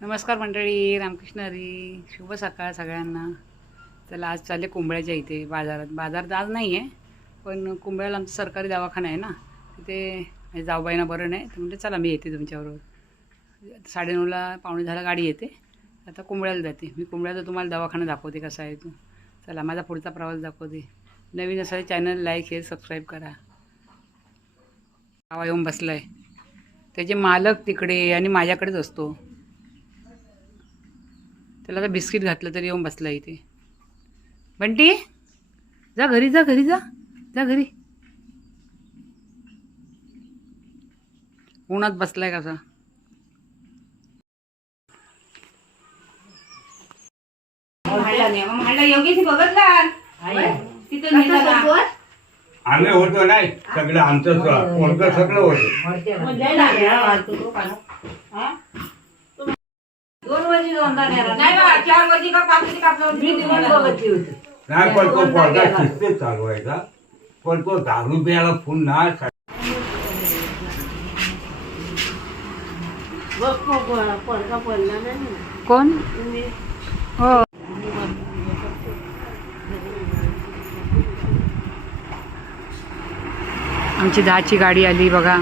नमस्कार मंडळी, रामकृष्ण हरी. शुभ सकाळ सगळ्यांना. चला, आज चालले कुंबळ्याच्या इथे बाजारात आज नाही आहे, पण कुंबळ्याला आमचा सरकारी दवाखाना आहे ना, तिथे जाऊबाईंना बरं नाही, तर म्हणजे चला मी येते तुमच्याबरोबर. 9:30ला 9:45 गाडी येते. आता कुंबळ्याला जाते मी. कुंबळ्याचा तुम्हाला दवाखाना दाखवते कसा आहे तो. चला, माझा पुढचा प्रवास दाखवते. नवीन असाल चॅनल लाईक शेअर सबस्क्राईब करा. आवा येऊन बसला आहे. त्याचे मालक तिकडे आणि माझ्याकडेच असतो. त्याला तर बिस्किट घातलं तरी येऊन बसला इथे. बंटी, जा घरी, जा घरी, जा जा घरी. उन्हात बसलाय कसा. आम्ही होतो नाही सगळं आमचं पोरगं सगळं होतं. 2 वर्षी नाही बा, 4 वर्षी का 5 वर्षी कापलं मी दिवस बघतली होती. नाही पण तो पोरगा शिस्तीत चालवायचा, पण तो दारू प्यायला पुन्हा पोरगा पडला नाही कोण हो. आमची 10ची गाडी आली बघा.